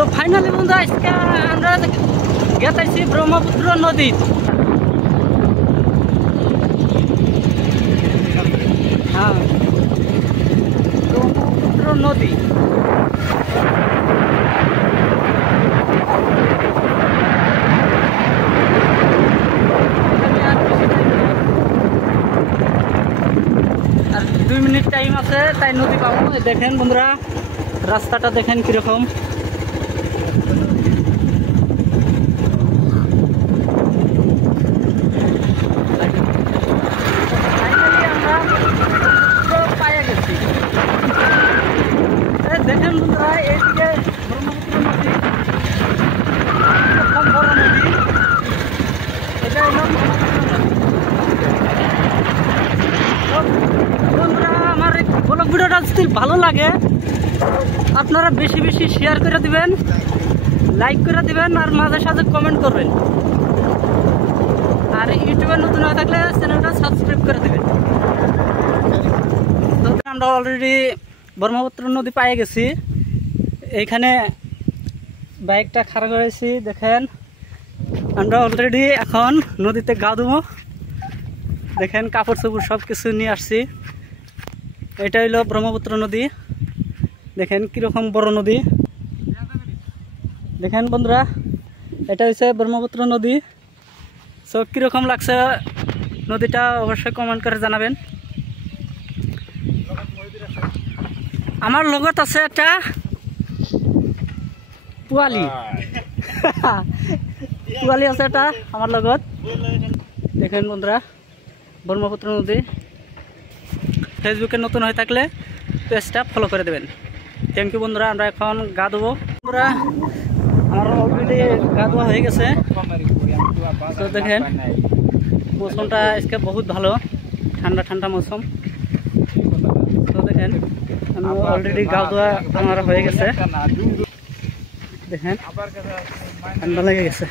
তো ফাইনালি বন্ধু আজকে আমরা গেতাইছি ব্রহ্মপুত্র নদী। হ্যাঁ, ব্রহ্মপুত্র নদী। আর 2 মিনিট টাইম আছে, তাই নদী পাবো। দেখেন বন্ধুরা, রাস্তাটা দেখেন কিরকম। দেখেন বন্ধুরা, এইদিকে ব্রহ্মপুত্র নদী, খুব বড় নদী। এটা হলো বন্ধুরা। আমার ব্লগ ভিডিওটা যদি ভালো লাগে আপনারা বেশি বেশি শেয়ার করে দিবেন, লাইক করে দিবেন, আর মাঝে সাঝে কমেন্ট করবেন। আর ইউটিউবে নতুন হয়ে থাকলে চ্যানেলটা সাবস্ক্রাইব করে দিবেন। তো আমরা অলরেডি ব্রহ্মপুত্র নদী পেয়ে গেছি। এইখানে বাইকটা খাড়া করেছি। দেখেন আমরা অলরেডি এখন নদীতে গা ধুবো। দেখেন কাপড় চোপড় সব কিছু নিয়ে আসছি। এটা হইল ব্রহ্মপুত্র নদী। দেখেন কিরকম বড় নদী। দেখেন বন্ধুরা, এটা হচ্ছে ব্রহ্মপুত্র নদী। সো কিরকম লাগছে নদীটা অবশ্যই কমেন্ট করে জানাবেন। আমার লগত আছে একটা পোৱালি পোৱালি আছে এটা আমার লগত। দেখেন বন্ধুরা, ব্রহ্মপুত্র নদী। ফেসবুকে নতুন হয়ে থাকলে পেজটা ফলো করে দেবেন। থ্যাংক ইউ বন্ধুরা। আমরা এখন গা ধোবো। বন্ধুরা, আমার অলরেডি গা ধোয়া হয়ে গেছে। তো দেখেন মৌসুমটা আজকে বহুত ভালো, ঠান্ডা ঠান্ডা মৌসুম। তো দেখেন আমি অলরেডি গা ধোয়া আমার হয়ে গেছে। দেখেন ঠান্ডা লেগে গেছে।